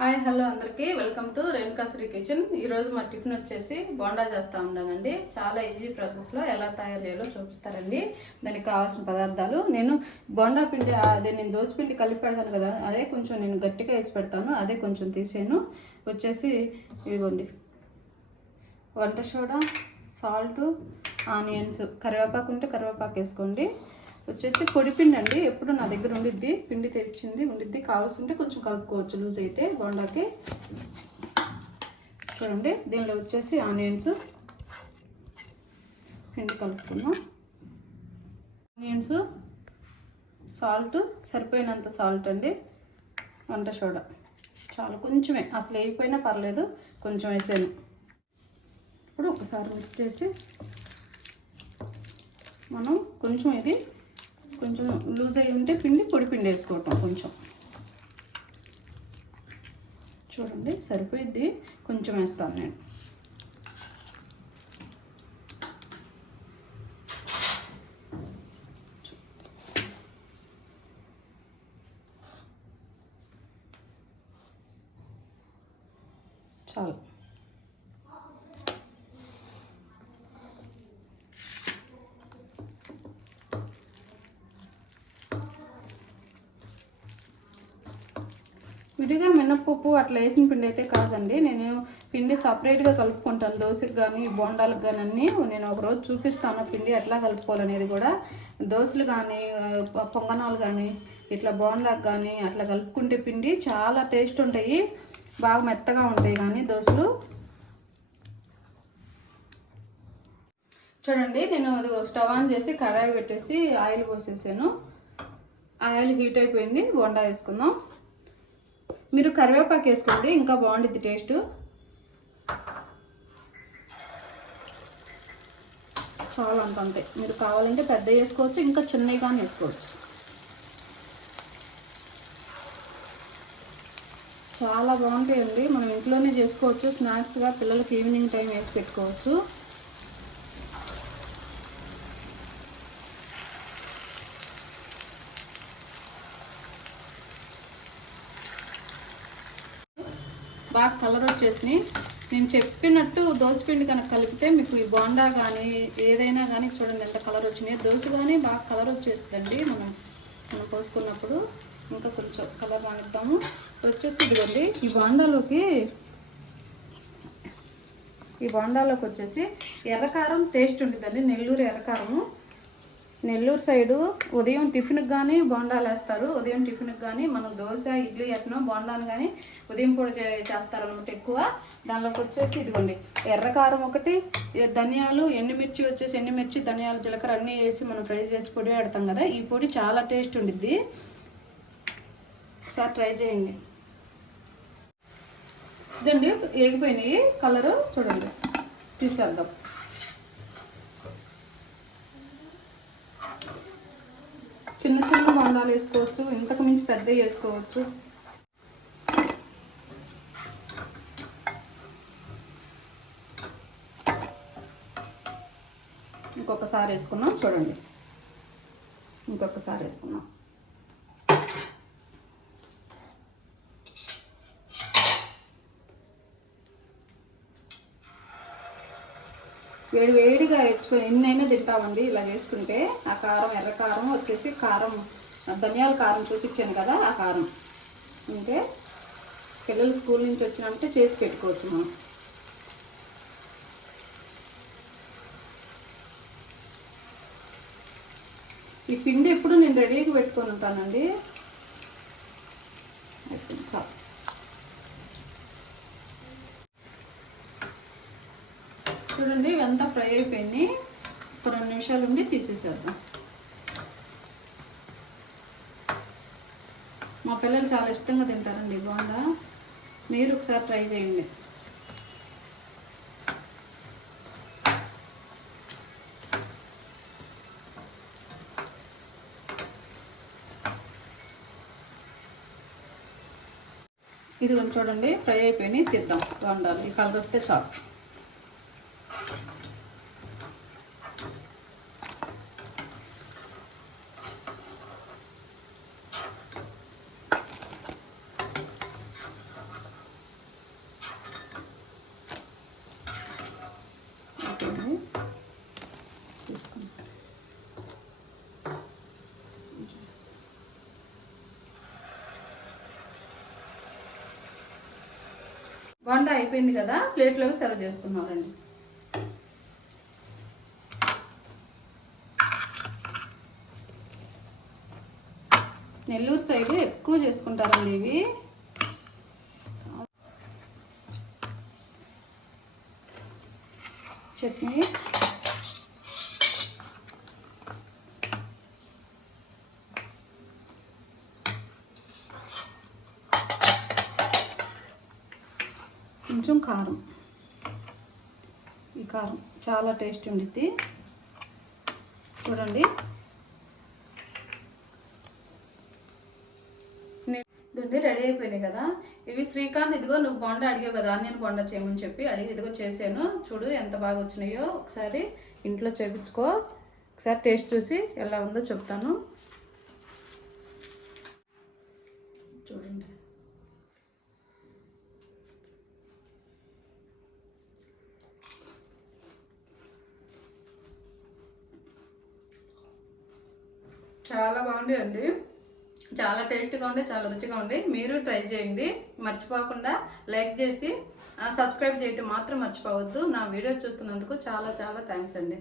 Hi hello అందరికీ. Welcome to Renuka Sri kitchen. ఈరోజు మా టిఫిన్ వచ్చేసి బోండా చేస్తూ ఉన్నానండి చాలా ఈజీ ప్రాసెస్లో ఎలా తయారు చేయాలో చూపిస్తారండి. దానికి కావాల్సిన పదార్థాలు. నేను బోండా పిండి అదే నేను దోశ పిండి కలిపి పెడతాను కదా అదే కొంచెం నేను గట్టిగా వేసి పెడతాను. అదే కొంచెం తీసాను వచ్చేసి ఇదిగోండి. వంట సోడా సాల్ట్ ఆనియన్స్. కరివేపాకు ఉంటే కరివేపాకు వేసుకోండి. వచ్చేసి కొడిపిండి అండి. ఎప్పుడు నా దగ్గర ఉండిద్ది. పిండి తెచ్చింది ఉండిద్ది. కావాల్సి ఉంటే కొంచెం కలుపుకోవచ్చు. లూజ్ అయితే బోండాకి. చూడండి దీనిలో వచ్చేసి ఆనియన్స్. పిండి కలుపుకుందాం. Onions salt. సరిపోయినంత సాల్ట్ అండి. వంట సోడా. చాలా కొంచెమే. అసలు వేయకపోయినా పర్లేదు కొంచెం వేసాను. ఇప్పుడు ఒకసారి మిక్స్ చేసి మనం కొంచెం ఇది కొంచెం లూజ్ అయి ఉంటే పిండి పొడి పిండి వేసుకోవటం కొంచెం. చూడండి సరిపోయిద్ది. కొంచెం వేస్తాను నేను. చాలు. విడిగా మినప్పప్పు అట్లా వేసిన పిండి అయితే కాదండి. నేను పిండి సపరేట్గా కలుపుకుంటాను. దోశకి కానీ బోండాలకు కానీ అన్నీ నేను ఒకరోజు చూపిస్తాను. పిండి ఎట్లా కలుపుకోవాలనేది కూడా. దోశలు కానీ పొంగనాలు కానీ ఇట్లా బోండాకు కానీ అట్లా కలుపుకుంటే పిండి చాలా టేస్ట్ ఉంటాయి. బాగా మెత్తగా ఉంటాయి కానీ దోశలు. చూడండి నేను అది స్టవ్ ఆన్ చేసి కడాయి పెట్టేసి ఆయిల్ పోసేసాను. ఆయిల్ హీట్ అయిపోయింది. బోండా వేసుకుందాం. మీరు కరివేపాకు వేసుకోండి ఇంకా బాగుంటుంది టేస్ట్. చాలా అంత అంతే మీరు కావాలంటే పెద్ద వేసుకోవచ్చు ఇంకా చిన్నవి కానీ వేసుకోవచ్చు. చాలా బాగుంటాయండి. మనం ఇంట్లోనే చేసుకోవచ్చు స్నాక్స్గా పిల్లలకి ఈవినింగ్ టైం వేసి పెట్టుకోవచ్చు. బాగా కలర్ వచ్చేసినాయి. నేను చెప్పినట్టు దోసపిండి కనుక కలిపితే మీకు ఈ బోండా కానీ ఏదైనా కానీ చూడండి ఎంత కలర్ వచ్చినాయి. దోశ కానీ బాగా కలర్ వచ్చేస్తుందండి మనం మనం పోసుకున్నప్పుడు. ఇంకా కొంచెం కలర్ రానిద్దాము. వచ్చేసి ఇదిగోండి ఈ బోండాలోకి ఈ బోండాలోకి వచ్చేసి ఎర్రకారం టేస్ట్ ఉంటుందండి నెల్లూరు ఎర్రకారము. నెల్లూరు సైడు ఉదయం టిఫిన్కి కానీ బోండాలు వేస్తారు. ఉదయం టిఫిన్కి కానీ మనం దోశ ఇడ్లీ ఎట్నో బోండాలు కానీ ఉదయం పూట చేస్తారు అనమాట ఎక్కువ. దానిలోకి వచ్చేసి ఇదిగోండి ఎర్రకారం ఒకటి ధనియాలు ఎండుమిర్చి వచ్చేసి ఎండుమిర్చి ధనియాలు జీలకర్ర అన్నీ వేసి మనం ఫ్రై చేసి పొడి పెడతాం కదా ఈ పొడి చాలా టేస్ట్ ఉండిద్ది. ఒకసారి ట్రై చేయండి. ఇదండి ఏగిపోయినాయి. కలరు చూడండి. తీసేద్దాం. చిన్న చిన్న బొండాలు వేసుకోవచ్చు ఇంతకు మించి పెద్ద వేసుకోవచ్చు. ఇంకొకసారి వేసుకున్నాం చూడండి. ఇంకొకసారి వేసుకున్నాం. వేడి వేడిగా వేసుకొని ఎన్నైనా తింటామండి ఇలా వేసుకుంటే ఆ కారం ఎర్ర కారం వచ్చేసి కారం ధనియాల కారం చూపించాను కదా ఆ కారం. అంటే పిల్లలు స్కూల్ నుంచి వచ్చినామంటే చేసి పెట్టుకోవచ్చు మనం. ఈ పిండి ఎప్పుడు నేను రెడీగా పెట్టుకొని ఉంటానండి. చాలు. చూడండి ఇవంతా ఫ్రై అయిపోయింది ఒక రెండు నిమిషాలు ఉండి తీసేసేద్దాం. మా పిల్లలు చాలా ఇష్టంగా తింటారండి. బాగుందా? మీరు ఒకసారి ట్రై చేయండి. ఇది కొంచెం చూడండి ఫ్రై అయిపోయినాయి. తీద్దాం. బాగుండాలి. ఈ కలర్ వస్తే చాలు. వంట అయిపోయింది కదా ప్లేట్లోకి సర్వ్ చేసుకున్నారండి నెల్లూరు సైడ్ ఎక్కువ చేసుకుంటారండి ఇవి. చట్నీ. కొంచెం కారం. ఈ కారం చాలా టేస్ట్ ఉండిద్ది. చూడండి. ఇదండి రెడీ అయిపోయినాయి కదా. ఇవి శ్రీకాంత్ ఇదిగో నువ్వు బొండ అడిగావు కదా నేను బొండ చేయమని చెప్పి అడిగి ఇదిగో చేశాను. చూడు ఎంత బాగా వచ్చినాయో. ఒకసారి ఇంట్లో చేపించుకో. ఒకసారి టేస్ట్ చూసి ఎలా ఉందో చెప్తాను చూడండి చాలా బాగుంది అండి చాలా టేస్ట్గా ఉండే చాలా రుచిగా ఉండి. మీరు ట్రై చేయండి. మర్చిపోకుండా లైక్ చేసి సబ్స్క్రైబ్ చేయటం మాత్రం మర్చిపోవద్దు. నా వీడియో చూస్తున్నందుకు చాలా చాలా థ్యాంక్స్ అండి.